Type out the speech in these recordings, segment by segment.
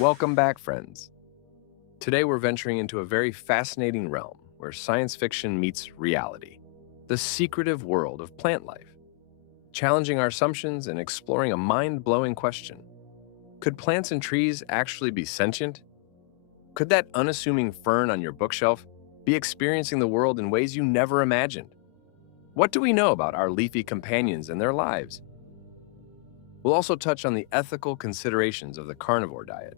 Welcome back, friends. Today we're venturing into a very fascinating realm where science fiction meets reality, the secretive world of plant life, challenging our assumptions and exploring a mind-blowing question. Could plants and trees actually be sentient? Could that unassuming fern on your bookshelf be experiencing the world in ways you never imagined? What do we know about our leafy companions and their lives? We'll also touch on the ethical considerations of the carnivore diet.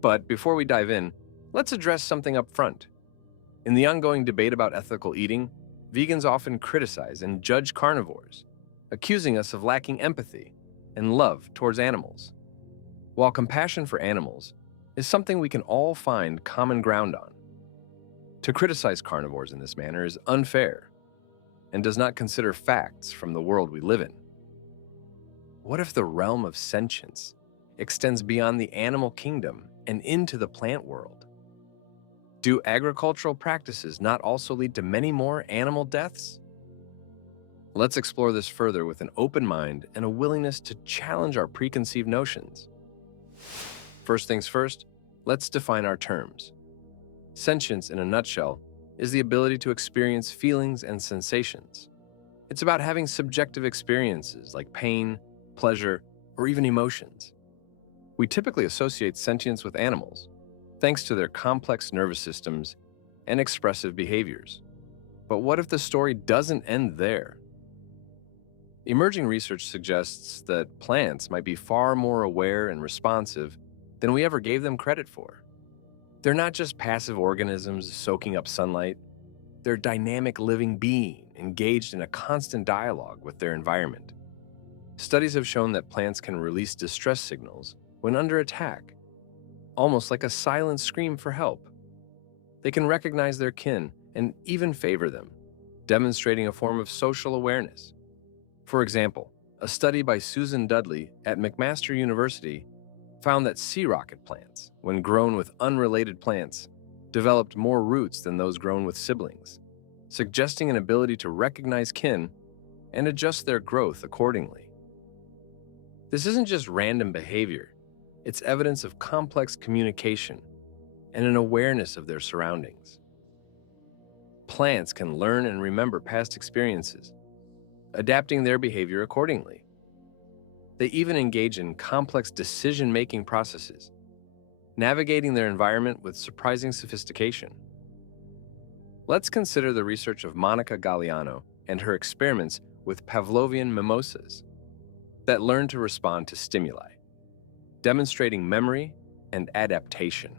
But before we dive in, let's address something up front. In the ongoing debate about ethical eating, vegans often criticize and judge carnivores, accusing us of lacking empathy and love towards animals. While compassion for animals is something we can all find common ground on, to criticize carnivores in this manner is unfair and does not consider facts from the world we live in. What if the realm of sentience extends beyond the animal kingdom and into the plant world? Do agricultural practices not also lead to many more animal deaths? Let's explore this further with an open mind and a willingness to challenge our preconceived notions. First things first, let's define our terms. Sentience, in a nutshell, is the ability to experience feelings and sensations. It's about having subjective experiences like pain, pleasure, or even emotions. We typically associate sentience with animals, thanks to their complex nervous systems and expressive behaviors. But what if the story doesn't end there? Emerging research suggests that plants might be far more aware and responsive than we ever gave them credit for. They're not just passive organisms soaking up sunlight. They're dynamic living beings engaged in a constant dialogue with their environment. Studies have shown that plants can release distress signals when under attack, almost like a silent scream for help. They can recognize their kin and even favor them, demonstrating a form of social awareness. For example, a study by Susan Dudley at McMaster University found that sea rocket plants, when grown with unrelated plants, developed more roots than those grown with siblings, suggesting an ability to recognize kin and adjust their growth accordingly. This isn't just random behavior, it's evidence of complex communication and an awareness of their surroundings. Plants can learn and remember past experiences, adapting their behavior accordingly. They even engage in complex decision-making processes, navigating their environment with surprising sophistication. Let's consider the research of Monica Galliano and her experiments with Pavlovian mimosas that learn to respond to stimuli, demonstrating memory and adaptation.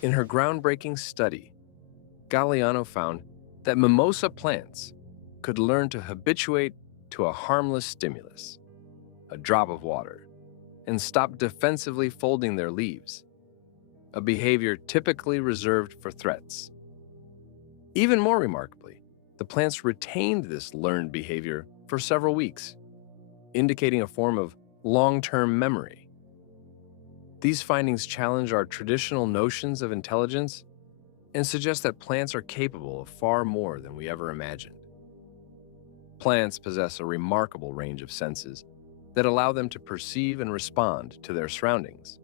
In her groundbreaking study, Galliano found that mimosa plants could learn to habituate to a harmless stimulus, a drop of water, and stop defensively folding their leaves, a behavior typically reserved for threats. Even more remarkably, the plants retained this learned behavior for several weeks, indicating a form of long-term memory. These findings challenge our traditional notions of intelligence and suggest that plants are capable of far more than we ever imagined. Plants possess a remarkable range of senses that allow them to perceive and respond to their surroundings.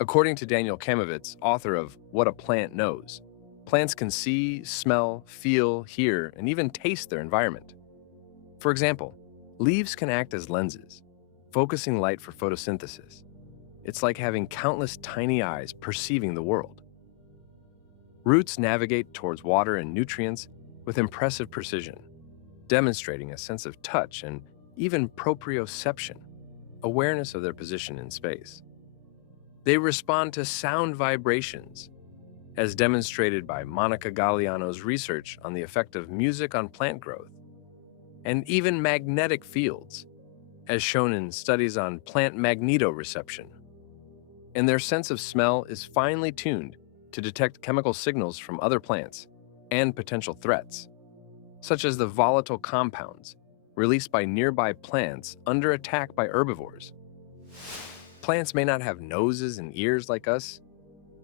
According to Daniel Kamovitz, author of What a Plant Knows, plants can see, smell, feel, hear, and even taste their environment. For example, leaves can act as lenses, focusing light for photosynthesis. It's like having countless tiny eyes perceiving the world. Roots navigate towards water and nutrients with impressive precision, demonstrating a sense of touch and even proprioception, awareness of their position in space. They respond to sound vibrations, as demonstrated by Monica Galliano's research on the effect of music on plant growth, and even magnetic fields, as shown in studies on plant magnetoreception. And their sense of smell is finely tuned to detect chemical signals from other plants and potential threats, such as the volatile compounds released by nearby plants under attack by herbivores. Plants may not have noses and ears like us,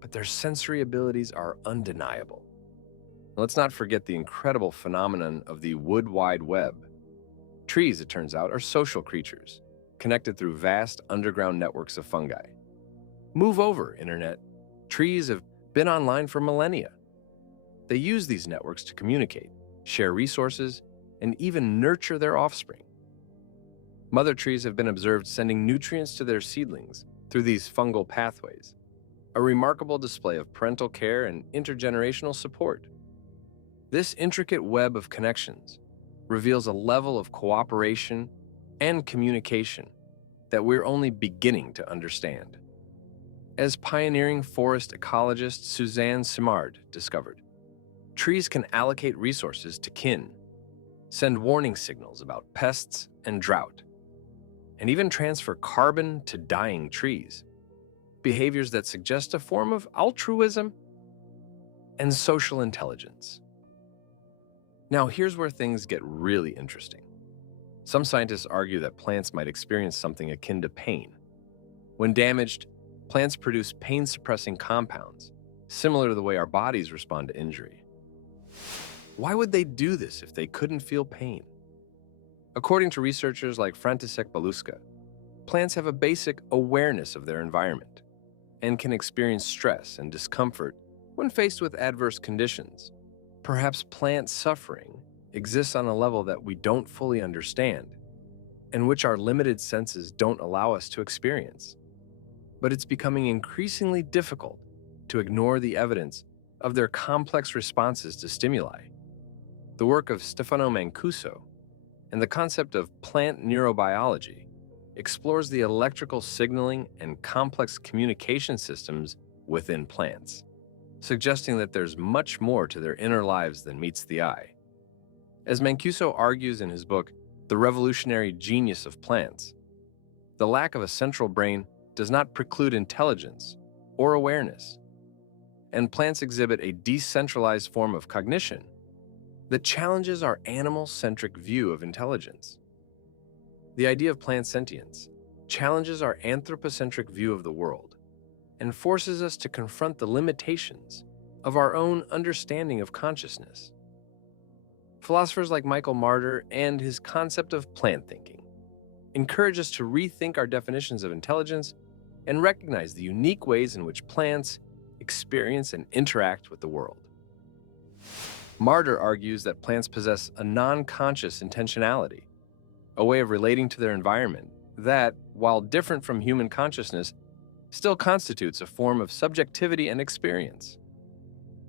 but their sensory abilities are undeniable. Let's not forget the incredible phenomenon of the wood wide web. Trees, it turns out, are social creatures, connected through vast underground networks of fungi. Move over, Internet. Trees have been online for millennia. They use these networks to communicate, share resources, and even nurture their offspring. Mother trees have been observed sending nutrients to their seedlings through these fungal pathways, a remarkable display of parental care and intergenerational support. This intricate web of connections reveals a level of cooperation and communication that we're only beginning to understand. As pioneering forest ecologist Suzanne Simard discovered, trees can allocate resources to kin, send warning signals about pests and drought, and even transfer carbon to dying trees, behaviors that suggest a form of altruism and social intelligence. Now, here's where things get really interesting. Some scientists argue that plants might experience something akin to pain. When damaged, plants produce pain-suppressing compounds, similar to the way our bodies respond to injury. Why would they do this if they couldn't feel pain? According to researchers like František Baluska, plants have a basic awareness of their environment and can experience stress and discomfort when faced with adverse conditions. Perhaps plant suffering exists on a level that we don't fully understand and which our limited senses don't allow us to experience. But it's becoming increasingly difficult to ignore the evidence of their complex responses to stimuli. The work of Stefano Mancuso and the concept of plant neurobiology explores the electrical signaling and complex communication systems within plants, suggesting that there's much more to their inner lives than meets the eye. As Mancuso argues in his book, The Revolutionary Genius of Plants, the lack of a central brain does not preclude intelligence or awareness, and plants exhibit a decentralized form of cognition that challenges our animal-centric view of intelligence. The idea of plant sentience challenges our anthropocentric view of the world and forces us to confront the limitations of our own understanding of consciousness. Philosophers like Michael Marder and his concept of plant thinking encourage us to rethink our definitions of intelligence and recognize the unique ways in which plants experience and interact with the world. Marder argues that plants possess a non-conscious intentionality, a way of relating to their environment that, while different from human consciousness, still constitutes a form of subjectivity and experience.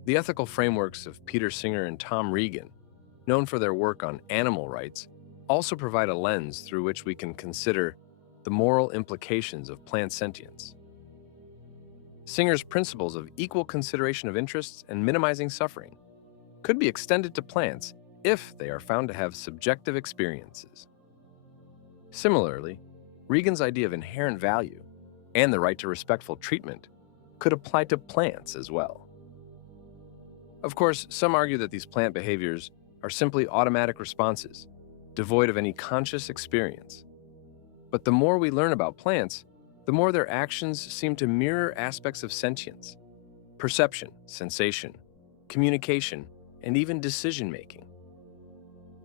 The ethical frameworks of Peter Singer and Tom Regan, known for their work on animal rights, also provide a lens through which we can consider the moral implications of plant sentience. Singer's principles of equal consideration of interests and minimizing suffering could be extended to plants if they are found to have subjective experiences. Similarly, Regan's idea of inherent value and the right to respectful treatment could apply to plants as well. Of course, some argue that these plant behaviors are simply automatic responses, devoid of any conscious experience. But the more we learn about plants, the more their actions seem to mirror aspects of sentience, perception, sensation, communication, and even decision-making.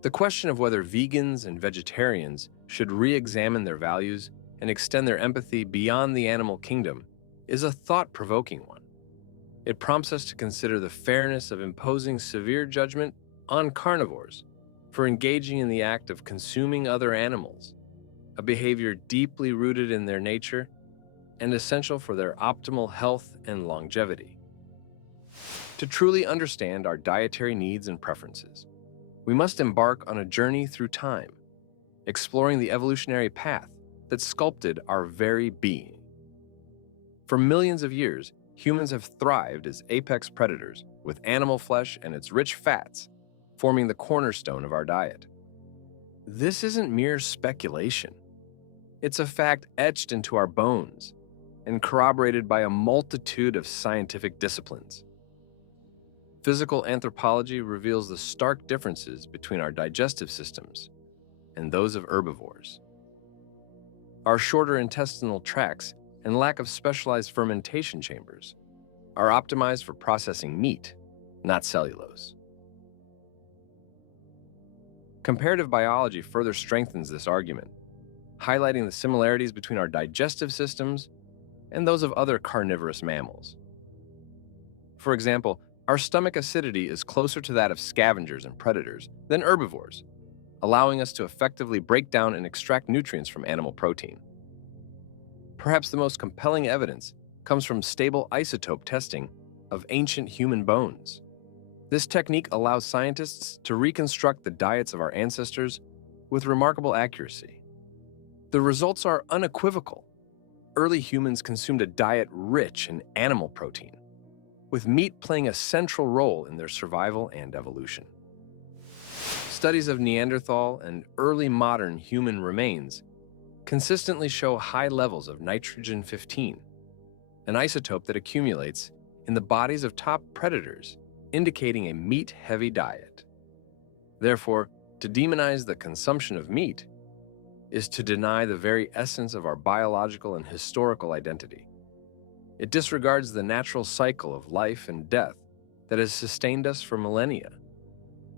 The question of whether vegans and vegetarians should re-examine their values and extend their empathy beyond the animal kingdom is a thought-provoking one. It prompts us to consider the fairness of imposing severe judgment on carnivores for engaging in the act of consuming other animals, a behavior deeply rooted in their nature and essential for their optimal health and longevity. To truly understand our dietary needs and preferences, we must embark on a journey through time, exploring the evolutionary path that sculpted our very being. For millions of years, humans have thrived as apex predators, with animal flesh and its rich fats forming the cornerstone of our diet. This isn't mere speculation. It's a fact etched into our bones and corroborated by a multitude of scientific disciplines. Physical anthropology reveals the stark differences between our digestive systems and those of herbivores. Our shorter intestinal tracts and lack of specialized fermentation chambers are optimized for processing meat, not cellulose. Comparative biology further strengthens this argument, highlighting the similarities between our digestive systems and those of other carnivorous mammals. For example, our stomach acidity is closer to that of scavengers and predators than herbivores, allowing us to effectively break down and extract nutrients from animal protein. Perhaps the most compelling evidence comes from stable isotope testing of ancient human bones. This technique allows scientists to reconstruct the diets of our ancestors with remarkable accuracy. The results are unequivocal. Early humans consumed a diet rich in animal protein, with meat playing a central role in their survival and evolution. Studies of Neanderthal and early modern human remains consistently show high levels of nitrogen-15, an isotope that accumulates in the bodies of top predators, indicating a meat-heavy diet. Therefore, to demonize the consumption of meat is to deny the very essence of our biological and historical identity. It disregards the natural cycle of life and death that has sustained us for millennia,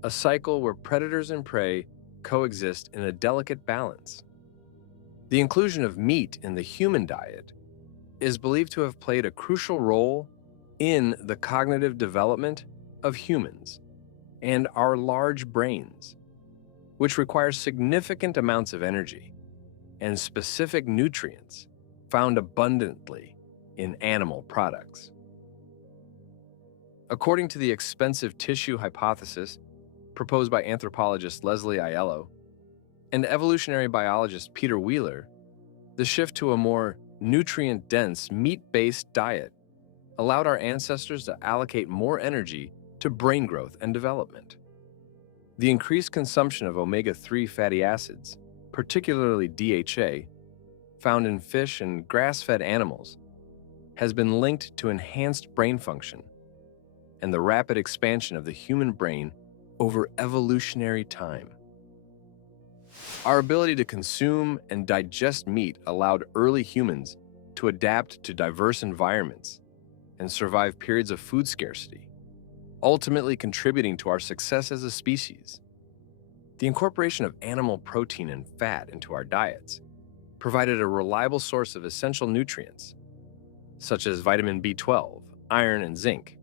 a cycle where predators and prey coexist in a delicate balance. The inclusion of meat in the human diet is believed to have played a crucial role in the cognitive development of humans and our large brains, which require significant amounts of energy and specific nutrients found abundantly in animal products. According to the expensive tissue hypothesis proposed by anthropologist Leslie Aiello and evolutionary biologist Peter Wheeler, the shift to a more nutrient-dense, meat-based diet allowed our ancestors to allocate more energy to brain growth and development. The increased consumption of omega-3 fatty acids, particularly DHA, found in fish and grass-fed animals, has been linked to enhanced brain function and the rapid expansion of the human brain over evolutionary time. Our ability to consume and digest meat allowed early humans to adapt to diverse environments and survive periods of food scarcity, ultimately contributing to our success as a species. The incorporation of animal protein and fat into our diets provided a reliable source of essential nutrients, such as vitamin B12, iron, and zinc,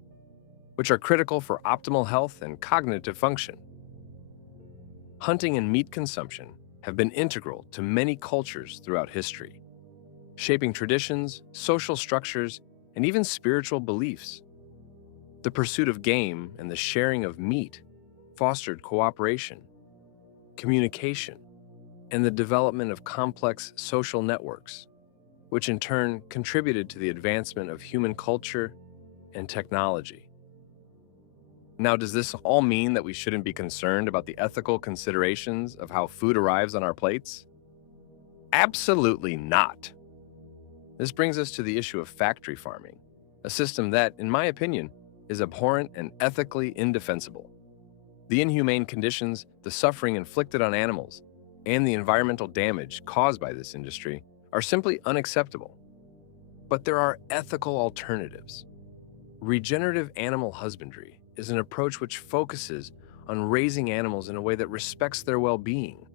which are critical for optimal health and cognitive function. Hunting and meat consumption have been integral to many cultures throughout history, shaping traditions, social structures, and even spiritual beliefs. The pursuit of game and the sharing of meat fostered cooperation, communication, and the development of complex social networks, which in turn contributed to the advancement of human culture and technology. Now, does this all mean that we shouldn't be concerned about the ethical considerations of how food arrives on our plates? Absolutely not. This brings us to the issue of factory farming, a system that, in my opinion, is abhorrent and ethically indefensible. The inhumane conditions, the suffering inflicted on animals, and the environmental damage caused by this industry are simply unacceptable. But there are ethical alternatives. Regenerative animal husbandry is an approach which focuses on raising animals in a way that respects their well-being,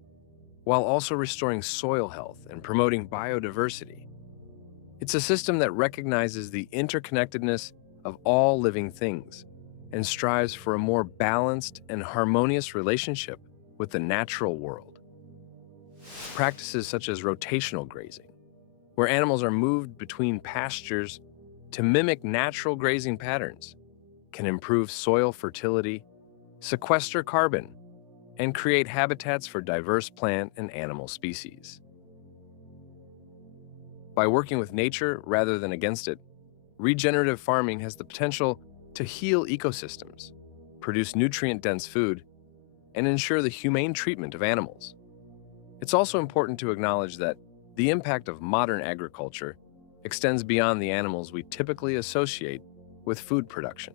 while also restoring soil health and promoting biodiversity. It's a system that recognizes the interconnectedness of all living things and strives for a more balanced and harmonious relationship with the natural world. Practices such as rotational grazing, where animals are moved between pastures to mimic natural grazing patterns, can improve soil fertility, sequester carbon, and create habitats for diverse plant and animal species. By working with nature rather than against it, regenerative farming has the potential to heal ecosystems, produce nutrient-dense food, and ensure the humane treatment of animals. It's also important to acknowledge that the impact of modern agriculture extends beyond the animals we typically associate with food production.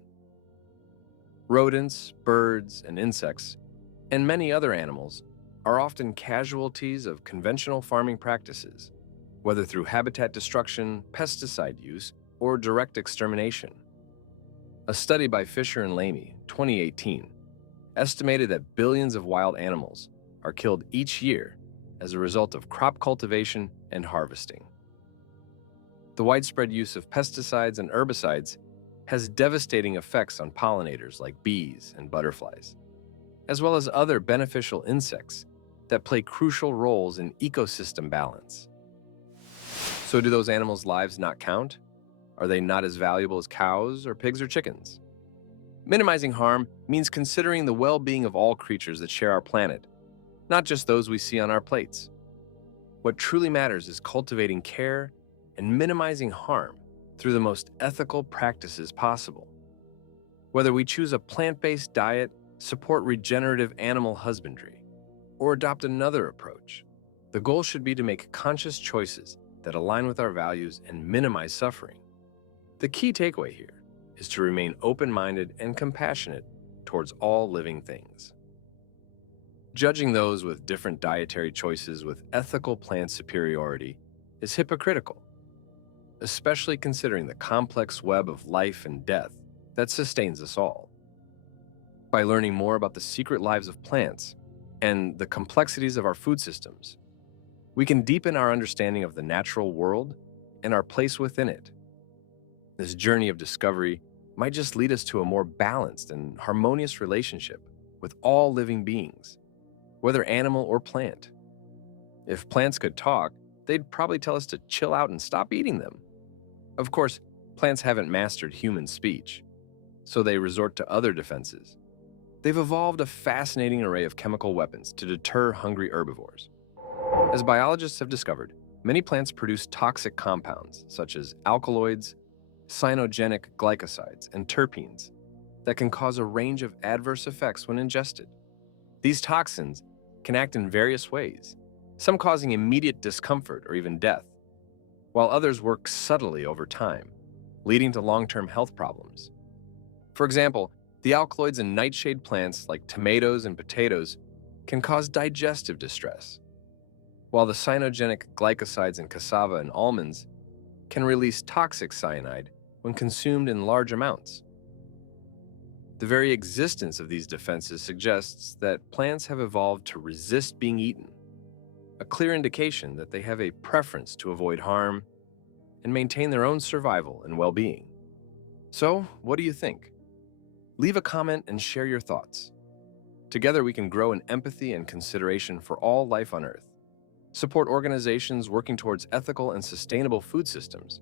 Rodents, birds, and insects, and many other animals are often casualties of conventional farming practices, whether through habitat destruction, pesticide use, or direct extermination. A study by Fisher and Lamy, 2018, estimated that billions of wild animals are killed each year as a result of crop cultivation and harvesting. The widespread use of pesticides and herbicides has devastating effects on pollinators like bees and butterflies, as well as other beneficial insects that play crucial roles in ecosystem balance. So do those animals' lives not count? Are they not as valuable as cows or pigs or chickens? Minimizing harm means considering the well-being of all creatures that share our planet, not just those we see on our plates. What truly matters is cultivating care and minimizing harm through the most ethical practices possible. Whether we choose a plant-based diet, support regenerative animal husbandry, or adopt another approach, the goal should be to make conscious choices that align with our values and minimize suffering. The key takeaway here is to remain open-minded and compassionate towards all living things. Judging those with different dietary choices with ethical plant superiority is hypocritical, especially considering the complex web of life and death that sustains us all. By learning more about the secret lives of plants and the complexities of our food systems, we can deepen our understanding of the natural world and our place within it. This journey of discovery might just lead us to a more balanced and harmonious relationship with all living beings, whether animal or plant. If plants could talk, they'd probably tell us to chill out and stop eating them. Of course, plants haven't mastered human speech, so they resort to other defenses. They've evolved a fascinating array of chemical weapons to deter hungry herbivores. As biologists have discovered, many plants produce toxic compounds such as alkaloids, cyanogenic glycosides, and terpenes that can cause a range of adverse effects when ingested. These toxins can act in various ways, some causing immediate discomfort or even death, while others work subtly over time, leading to long-term health problems. For example, the alkaloids in nightshade plants like tomatoes and potatoes can cause digestive distress, while the cyanogenic glycosides in cassava and almonds can release toxic cyanide when consumed in large amounts. The very existence of these defenses suggests that plants have evolved to resist being eaten, a clear indication that they have a preference to avoid harm and maintain their own survival and well-being. So, what do you think? Leave a comment and share your thoughts. Together we can grow in empathy and consideration for all life on Earth, support organizations working towards ethical and sustainable food systems,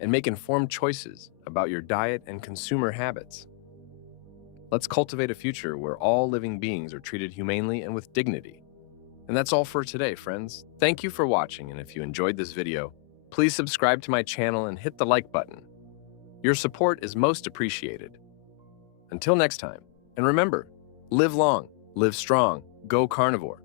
and make informed choices about your diet and consumer habits. Let's cultivate a future where all living beings are treated humanely and with dignity. And that's all for today, friends. Thank you for watching, and if you enjoyed this video, please subscribe to my channel and hit the like button. Your support is most appreciated. Until next time, and remember, live long, live strong, go carnivore.